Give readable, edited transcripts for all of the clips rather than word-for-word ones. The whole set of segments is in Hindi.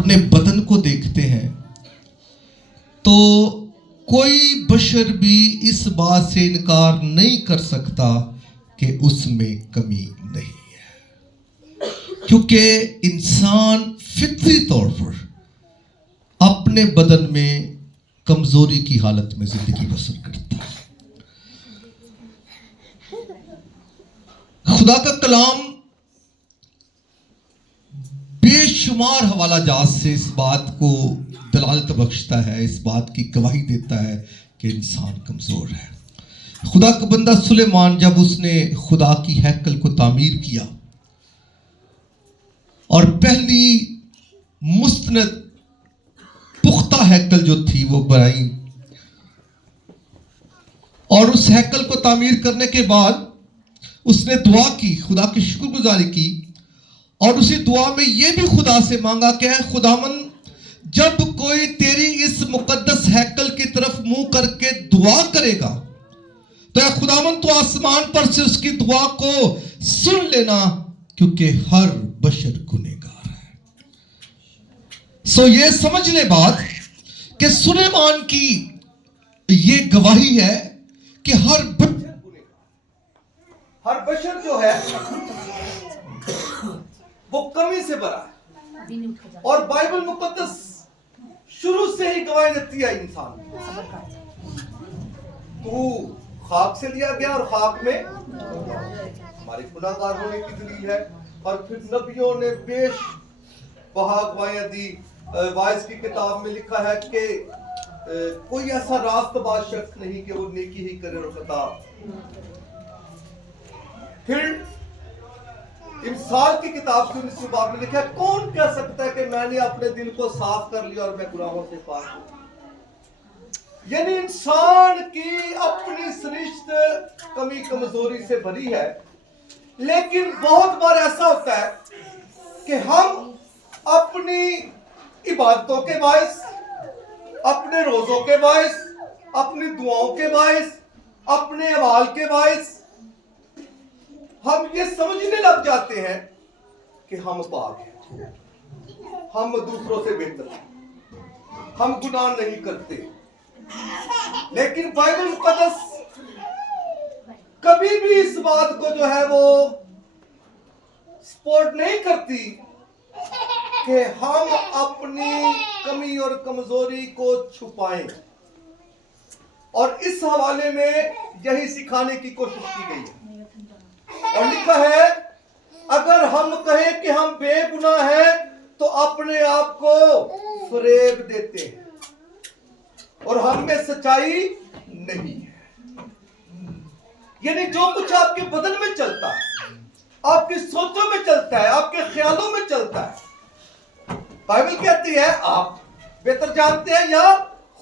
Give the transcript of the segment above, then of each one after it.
अपने बदन को देखते हैं तो कोई बशर भी इस बात से इनकार नहीं कर सकता कि उसमें कमी नहीं है, क्योंकि इंसान फितरी तौर पर अपने बदन में कमजोरी की हालत में जिंदगी बसर करता है। खुदा का कलाम बेशुमार हवाला जात से इस बात को दलालत बख्शता है, इस बात की गवाही देता है कि इंसान कमजोर है। खुदा का बंदा सुलेमान जब उसने खुदा की हैकल को तामीर किया और पहली मुस्तनद पुख्ता हैकल जो थी वो बनाई, और उस हैकल को तामीर करने के बाद उसने दुआ की, खुदा की शुक्रगुजारी की, और उसी दुआ में यह भी खुदा से मांगा कि खुदावन जब कोई तेरी इस मुकद्दस हैकल की तरफ मुंह करके दुआ करेगा तो खुदावन तो आसमान पर से उसकी दुआ को सुन लेना, क्योंकि हर बशर गुनहगार है। सो ये समझ ले बात कि सुलेमान की ये गवाही है कि हर बशर जो है वो कमी से भरा है, और बाइबल मुकद्दस शुरू से ही गवाही देती है इंसान तू खाक से लिया गया और खाक में हमारे गुनाहगार होने की दलील है। और फिर नबियों ने बेशबहा गवाहियां दी। वाइस की किताब में लिखा है कि कोई ऐसा रास्तबाज शख्स नहीं कि वो नेकी ही करे और खता। फिर इमसाल की किताब के 19वीं बाब में लिखा है, कौन कह सकता है कि मैंने अपने दिल को साफ कर लिया और मैं गुनाहों से पाक हूं। यानी इंसान की अपनी सरिश्त कमी कमजोरी से भरी है, लेकिन बहुत बार ऐसा होता है कि हम अपनी इबादतों के बायस, अपने रोजों के बायस, अपनी दुआओं के बायस, अपने अवाल के बायस हम ये समझने लग जाते हैं कि हम पाक हैं, हम दूसरों से बेहतर हैं, हम गुनाह नहीं करते। लेकिन बाइबल मुकद्दस कभी भी इस बात को जो है वो सपोर्ट नहीं करती कि हम अपनी कमी और कमजोरी को छुपाएं, और इस हवाले में यही सिखाने की कोशिश की गई है। और लिखा है, अगर हम कहें कि हम बेगुनाह हैं तो अपने आप को फरेब देते हैं और हम में सच्चाई नहीं है। यानी जो कुछ आपके बदन में चलता है, आपकी सोचों में चलता है, आपके ख्यालों में चलता है, बाइबल कहती है आप बेहतर जानते हैं या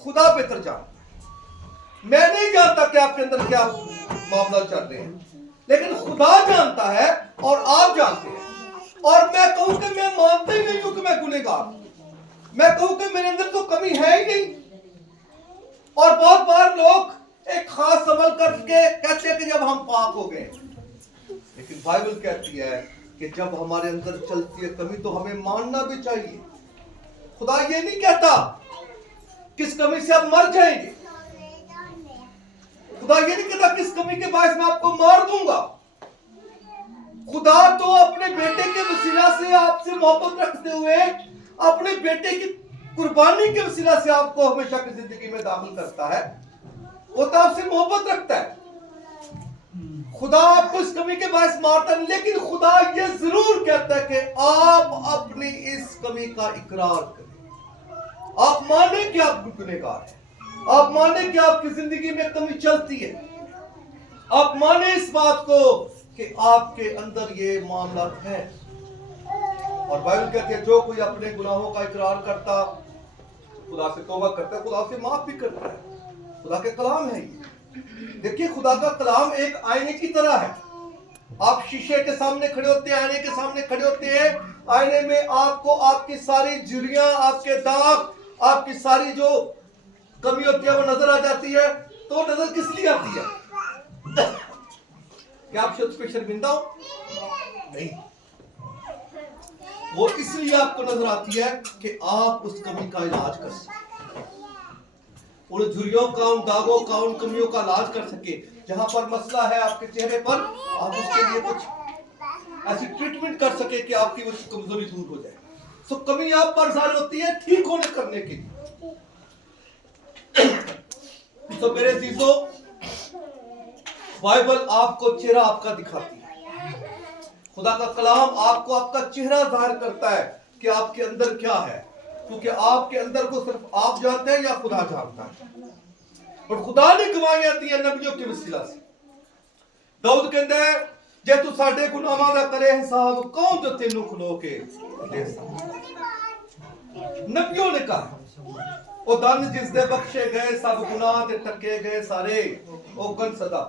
खुदा बेहतर जानता है। मैं नहीं जानता कि आपके अंदर क्या मामला चल रहे हैं, लेकिन खुदा जानता है और आप जानते हैं। और मैं कहूं कि मैं मानता ही नहीं हूं कि मैं गुनहगार हूं, मैं कहूं कि मेरे अंदर तो कमी है ही नहीं। और बहुत बार लोग एक खास अमल करके कहते हैं कि जब हम पाक हो गए, लेकिन बाइबल कहती है कि जब हमारे अंदर चलती है कमी तो हमें मानना भी चाहिए। खुदा ये नहीं कहता किस कमी से आप मर जाएंगे, खुदा ये नहीं कहता किस कमी के बायस मैं आपको मार दूंगा। खुदा तो अपने बेटे के वसीला से आपसे मोहब्बत रखते हुए अपने बेटे की कुर्बानी के वसीला से आपको हमेशा की जिंदगी में दाखिल करता है। वो तो आपसे मोहब्बत रखता है। खुदा आपको इस कमी के बायस मारता नहीं, लेकिन खुदा ये जरूर कहता है कि आप अपनी इस कमी का इकरार करें। आप माने कि आप गुनहगार हैं, आप माने कि आपकी जिंदगी में कमी चलती है, आप माने इस बात को कि आपके अंदर ये मामला है। और बाइबल कहती है जो कोई अपने गुनाहों का इकरार करता, खुदा से तौबा करता है, खुदा से माफ भी करता है। खुदा के कलाम है ये। देखिए खुदा का कलाम एक आईने की तरह है। आप शीशे के सामने खड़े होते हैं, आईने के सामने खड़े होते हैं, आईने में आपको आपकी सारी झुर्रियां, आपके दाग, आपकी सारी जो कमी होती है वो नजर आ जाती है। तो नजर किस लिए आती है? क्या आप शख्स पे शर्मिंदा हो? नहीं, वो इसलिए आपको नजर आती है कि आप उस कमी का इलाज कर सके, उन झुर्रियों का, उन दागों का, उन कमियों का इलाज कर सके। जहां पर मसला है आपके चेहरे पर, आप उसके लिए कुछ ऐसी ट्रीटमेंट कर सके कि आपकी वो कमजोरी दूर हो जाए। सो कमी आप पर जाहिर होती है ठीक होने करने के लिए। तो मेरे अजीजों, बाइबल आपको चेहरा आपका दिखाती है, खुदा का कलाम आपको आपका चेहरा जाहिर करता है कि आपके अंदर क्या है, क्योंकि आपके अंदर को सिर्फ आप जानते हैं या खुदा जानता है। और खुदा ने गवाहियां दी है नबियों के वसीला से। दाऊद कहता है, जे तू साडे गुनाहां दा करे हिसाब, कौन जो तेनू खलो के दे सकदा। नबियों ने कहा, ओ धन जिस दे बख्शे गए सब गुनाह ते टके गए सारे, ओ गन सदा।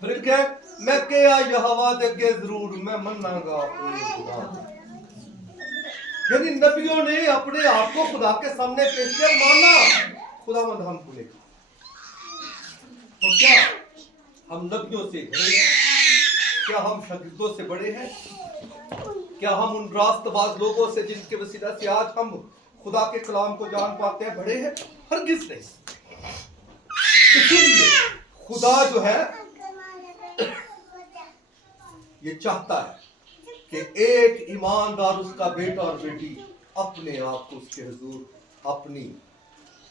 फिर क्या, मैं क्या यहोवा दे अगे जरूर मैं मन्नांगा अपने गुनाह। यानी नबियों ने अपने आप को खुदा के सामने पेश किया, माना खुदावंद हमको लेगा। तो क्या हम नबियों से बड़े हैं? क्या हम शागिर्दों से बड़े हैं? क्या हम उन रास्तबाज लोगों से जिनके वसीला से आज हम खुदा के कलाम को जान पाते हैं बड़े हैं? हरगिज़ नहीं। इसीलिए खुदा जो है ये चाहता है कि एक ईमानदार उसका बेटा और बेटी अपने आप को उसके हुजूर, अपनी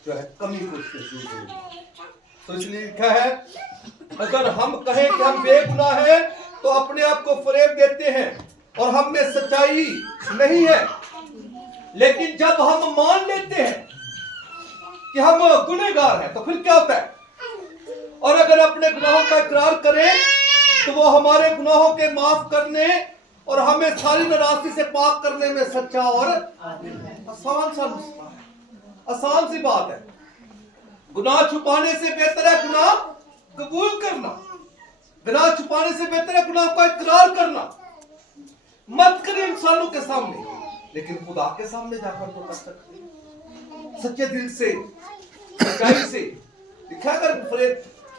जो है कमी को उसके हुजूर दे। तो इसलिए लिखा है, अगर हम कहें कि हम बेगुनाह हैं तो अपने आप को फरेब देते हैं और हम में सच्चाई नहीं है। लेकिन जब हम मान लेते हैं कि हम गुनहगार हैं तो फिर क्या होता है? और अगर अपने गुनाहों का इकरार करें तो वो हमारे गुनाहों के माफ करने और हमें सारी नाराजगी से पाक करने में सच्चा और आसान सा नुस्खा है। आसान सी बात है। गुनाह छुपाने से बेहतर है गुनाह कबूल करना। गुनाह छुपाने से बेहतर है गुनाह का इकरार करना। मत करें इंसानों के सामने, लेकिन खुदा के सामने जाकर तो कर सकते हैं सच्चे दिल से, सच्चाई से। लिखा कर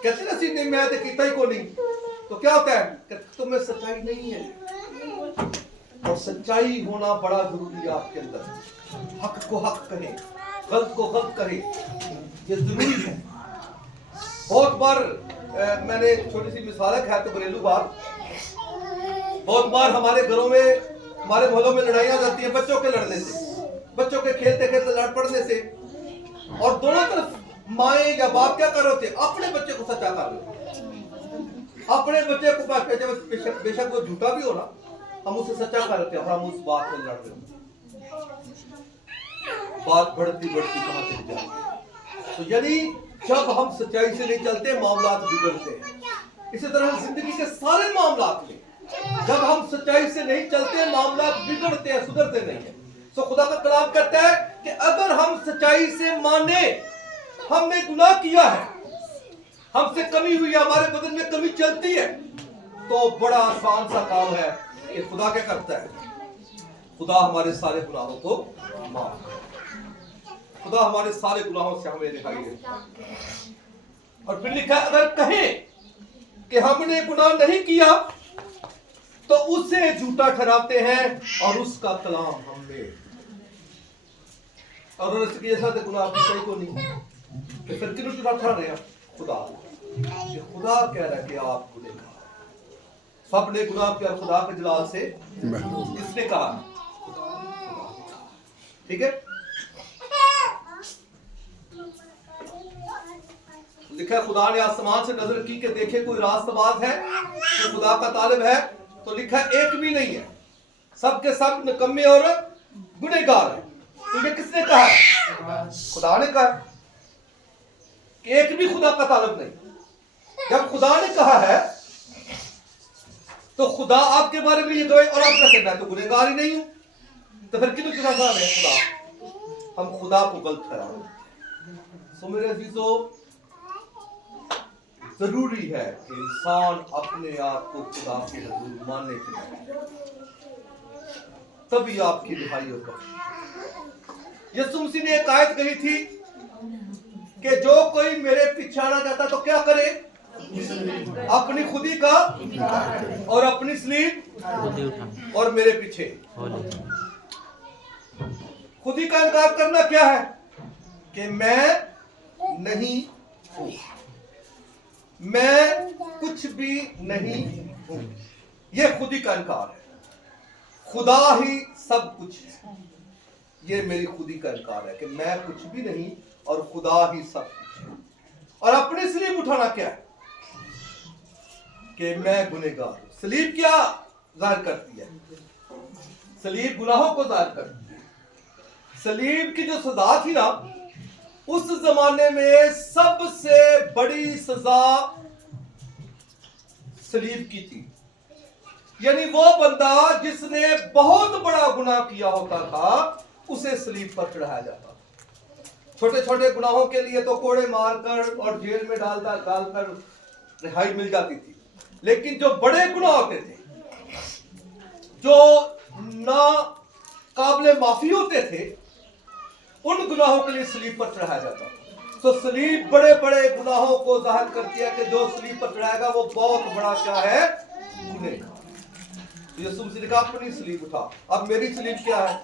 कहते ना सीने में आते किता ही को नहीं, तो क्या होता है कि तुम्हें सच्चाई नहीं है। और सच्चाई होना बड़ा जरूरी है आपके अंदर। हक को हक कहे, गलत को गलत कहे, ये जरूरी है। बहुत बार मैंने छोटी सी मिसाल है तो घरेलू बात, बहुत बार हमारे घरों में, हमारे मोहल्लों में लड़ाइयां जाती हैं बच्चों के लड़ने से, बच्चों के खेलते खेलते लड़ पड़ने से। और दोनों तरफ माएं या बाप क्या कर रहे थे? अपने बच्चे को सच्चा कर रहे थे। अपने बच्चे को बेशक वो झूठा भी हो ना, हम उसे सच्चा कर रहे थे और हम उस बात पर लड़ रहे थे। बात बढ़ती बढ़ती कहां चली जाती। तो यानी जब हम सच्चाई से नहीं चलते मामला बिगड़ते हैं। इसी तरह जिंदगी के सारे मामला में जब हम सच्चाई से नहीं चलते मामला बिगड़ते हैं, सुधरते नहीं है। तो खुदा का कलाम कहता है कि अगर हम सच्चाई से माने हमने गुनाह किया है, हमसे कमी हुई है, हमारे बदन में कमी चलती है, तो बड़ा आसान सा काम है कि खुदा क्या करता है? खुदा हमारे सारे गुनाहों को माफ करता है। खुदा हमारे सारे गुनाहों से हमें रिहाई देता है। और फिर लिखा है, अगर कहें कि हमने गुनाह नहीं किया तो उसे झूठा ठहराते हैं और उसका कलाम हमें, और उसके जैसा तो गुनाह सही को नहीं, तो फिर क्यों झूठा ठहरा रहे हैं? खुदा कह रहा है कि आप गुनहगार, सबने गुनाह किया, खुदा के जलाल से किसने कहा? ठीक है, लिखा है खुदा ने आसमान से नजर की कि देखे कोई रास्तबाज है तो खुदा का तालिब है, तो लिखा एक भी नहीं है, सबके सब निकम्मे और गुनहगार है। तो ये किसने कहा? खुदा ने कहा कि एक भी खुदा का तालिब नहीं। जब खुदा ने कहा है तो खुदा आपके बारे में ये गवाही, और आप कहते हैं मैं तो गुनहगार ही नहीं हूं, तो फिर क्यों ठहरा रहे हैं खुदा? हम खुदा को गलत ठहरा रहे हैं। सो मेरे अजीजों, जरूरी है कि इंसान अपने आप को खुदा के हुजूर मानने के लिए, तभी आपकी रिहाई और बख्शिश। यीशु मसीह ने एक आयत कही थी कि जो कोई मेरे पीछे आना चाहता तो क्या करे? अपनी खुदी का और अपनी स्लीब और मेरे पीछे। खुद ही का इनकार करना क्या है कि मैं नहीं हूं, मैं कुछ भी नहीं हूं। यह खुद ही का इनकार है। खुदा ही सब कुछ है। यह मेरी खुदी का इनकार है कि मैं कुछ भी नहीं और खुदा ही सब कुछ है। और अपनी सलीब उठाना क्या है कि मैं गुनहगार हूं। सलीब क्या जाहिर करती है? सलीब गुनाहों को जाहिर करती है। सलीब की जो सजा थी ना, उस जमाने में सबसे बड़ी सजा सलीब की थी। यानी वो बंदा जिसने बहुत बड़ा गुनाह किया होता था, उसे सलीब पर चढ़ाया जाता था। छोटे छोटे गुनाहों के लिए तो कोड़े मारकर और जेल में डालकर रिहाई मिल जाती थी, लेकिन जो बड़े गुनाह होते थे, जो ना काबिले माफी होते थे, उन गुनाहों के लिए सलीब पर चढ़ाया जाता था। तो सलीब बड़े बड़े गुनाहों को जाहिर करती है कि जो सलीब पर चढ़ाएगा वो बहुत बड़ा क्या है? गुनहगार। यीशु मसीह ने कहा अपनी सलीब उठा। अब मेरी सलीब क्या है?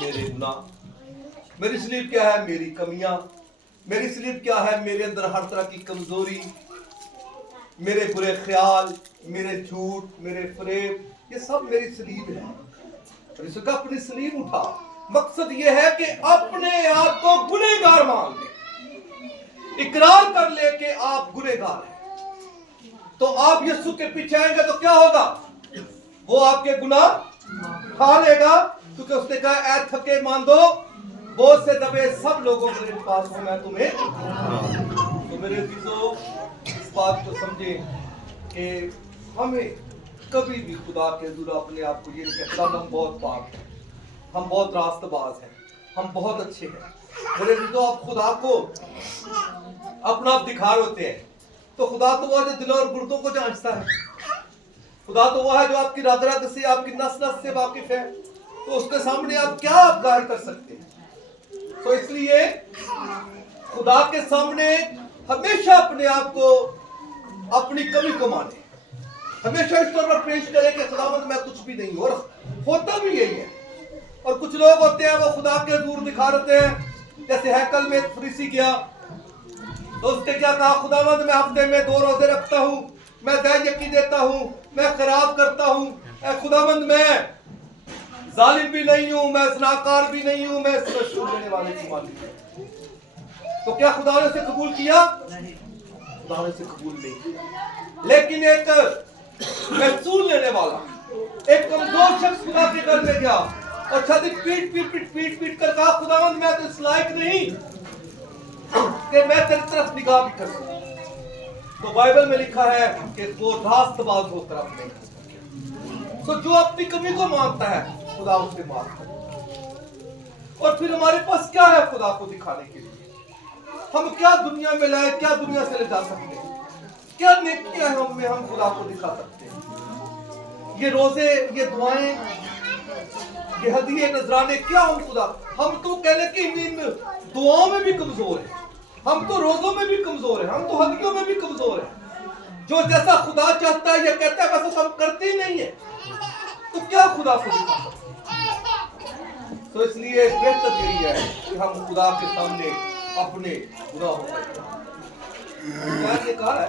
मेरे गुनाह। मेरी सलीब क्या है? मेरी कमियां। मेरी सलीब क्या है? मेरे अंदर हर तरह की कमजोरी, मेरे बुरे ख्याल, मेरे झूठ, मेरे फरेब, ये सब मेरी सलीब है। और यीशु कहा अपनी सलीब उठा। मकसद यह है कि अपने आप को गुनहगार मान ले, इकरार कर ले कि आप गुनहगार हैं। तो आप यीशु के पीछे आएंगे तो क्या होगा? वो आपके गुनाह खा लेगा, क्योंकि उसने कहा ऐ थके मांदो बोझ से दबे सब लोगों के पास हूं मैं तुम्हें। तो मेरे अजीजों, इस बात को समझें कि हमें कभी भी खुदा के हुजूर अपने आप को ये नहीं कहता हम बहुत पाक हैं, हम बहुत रास्तबाज हैं, हम बहुत अच्छे हैं। मेरे अजीजों, आप खुदा को अपना आप दिखा होते हैं, तो खुदा तो वो जो दिलों और गुर्दों को जांचता है। खुदा तो वो है जो आपकी रग रग से, आपकी नस नस से वाकिफ है। तो उसके सामने आप क्या आप जाहिर कर सकते हैं? तो इसलिए खुदा के सामने हमेशा अपने आप को, अपनी कमी को माने, हमेशा इस तरह पेश करे कि खुदावंद मैं कुछ भी नहीं हूं। और होता भी यही है। और कुछ लोग होते हैं वो खुदा के दूर दिखा देते हैं। जैसे हैकल में एक फरीसी गया तो उसने क्या कहा? खुदावंद मैं हफ्ते में 2 रोजे रखता हूं, मैं दया यकी देता हूं, मैं खराब करता हूं, ऐ खुदावंद मैं जालिम भी नहीं हूं, मैं ज़नाकार भी नहीं हूं, मैं सूद लेने वाले की मालिक हूं। तो क्या खुदा ने उसे कबूल किया? खुदा ने उसे कबूल नहीं किया। लेकिन एक महसूल लेने वाला, एक कमजोर शख्स खुदा के घर में गया और छाती पीट कर कहा खुदावंद मैं तो इस लायक नहीं कि मैं तेरी तरफ निगाह भी कर सकूं। तो बाइबल में लिखा है कि वो रास्तबाज होकर अपने तो जो अपनी कमी को मानता है खुदा उसे माफ करे। और फिर हमारे पास क्या है खुदा को दिखाने के लिए? हम क्या दुनिया में लाए, क्या दुनिया से ले जा सकते हैं? क्या नेकियां हैं हम में हम खुदा को दिखा सकते हैं? ये रोजे, ये दुआएं, ये हदिये नजराने, क्या हम खुदा, हम तो कहने की इन दुआओं में भी कमजोर है, हम तो रोजों में भी कमजोर है, हम तो हदियों में भी कमजोर है। जो जैसा खुदा चाहता है या कहता है वैसा हम करते ही नहीं है, तो क्या खुदा को दिखा सकते हैं? तो इसलिए बेहतर यही है कि हम खुदा के सामने अपने गुनाहों को कहा है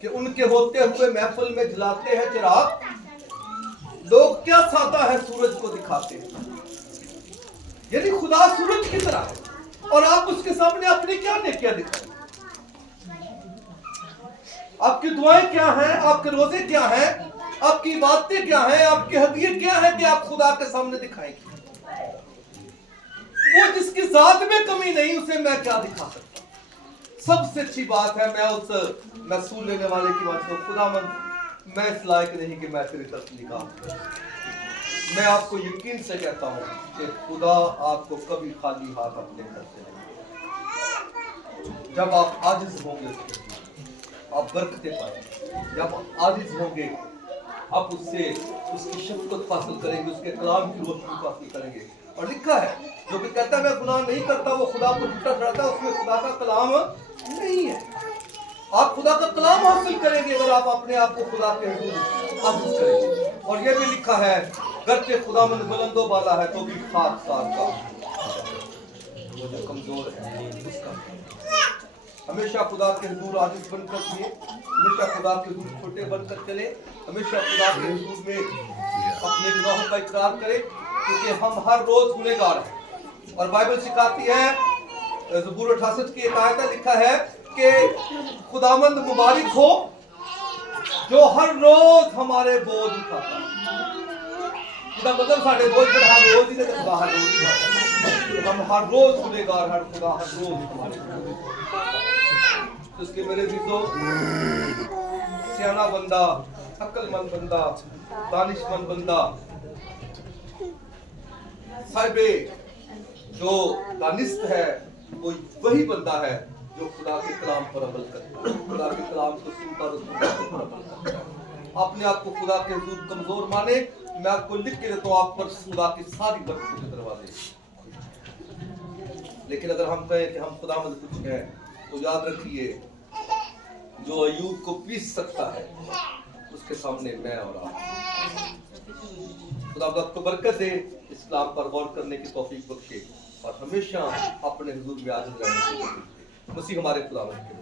कि उनके होते हुए महफिल में जलाते हैं चिराग, लोग क्या सादा है सूरज को दिखाते हैं। यानी खुदा सूरज की तरह है और आप उसके सामने अपनी क्या नेकियां दिखाएं? आपकी दुआएं क्या हैं? आपके रोजे क्या हैं? आपकी बातें क्या हैं? आपके हदिये क्या हैं कि आप खुदा के सामने दिखाएंगे? वो जिसकी जात में कमी नहीं, उसे मैं क्या दिखा सकता? सबसे अच्छी बात है मैं उस महसूल लेने वाले की बात को, खुदावंद मैं इस लायक नहीं कि मैं तेरी तरफ निगाह करूं। मैं आपको यकीन से कहता हूं कि खुदा आपको कभी खाली हाथ अपने घर से नहीं। जब आप आजिज होंगे आप बरकतें पाएंगे। जब आप आजिज होंगे आप उससे उसकी शफकत हासिल करेंगे, उसके कलाम की रोशनी हासिल करेंगे। और लिखा है जो भी कहता है मैं गुनाह नहीं करता वो खुदा को झूठा ठहराता है, उसमें खुदा का कलाम नहीं है। आप खुदा का कलाम हासिल करेंगे अगर आप अपने आप को खुदा के हुजूर हासिल करेंगे। और ये भी लिखा है गर्चे खुदावंद बुलंदो वाला है तो भी खाक सार का वो जो कमजोर है उसका हमेशा खुदा के हुजूर आजिज़ बनकर जिए, हमेशा खुदा के हुजूर छोटे बनकर चले, हमेशा खुदा के हुजूर में अपने गुनाहों का इकरार करें, क्योंकि हम हर रोज गुनहगार हैं। और बाइबल सिखाती है, ज़बूर 68 की एक आयत में लिखा है कि खुदावंद मुबारक हो जो हर रोज हमारे बोझ उठाता है। खुदा मतलब साढ़े बोझ पर हर रोज ही नहीं, बाहर रोज उठाता। हम हर रोज गुनहगार, हर खुदा हर रोज हमारे तो इसके मेरे जीतो सियाना बंदा, अक्लमंद बंदा, दानिशमंद बंदा, साहिबे जो दानिस्त है वो वही बंदा है जो खुदा के कलाम पर अमल करता है, खुदा के कलाम को सुनता और उसके पर अमल करता है। अपने आप को खुदा के हुजूर कमजोर माने, मैं आपको लिख के देता हूँ आप पर खुदा की सारी बरकतों के दरवाजे। लेकिन अगर हम कहें कि हम खुदावंद कुछ हैं तो याद रखिए जो अय्यूब को पीस सकता है उसके सामने मैं और आप। खुदा आपको बरकत दे, इस कलाम पर गौर करने की तौफीक बख्शे और हमेशा अपने हुजूर में आज़िज़ रहने की तौफीक दे। मसीह हमारे खुदावंद के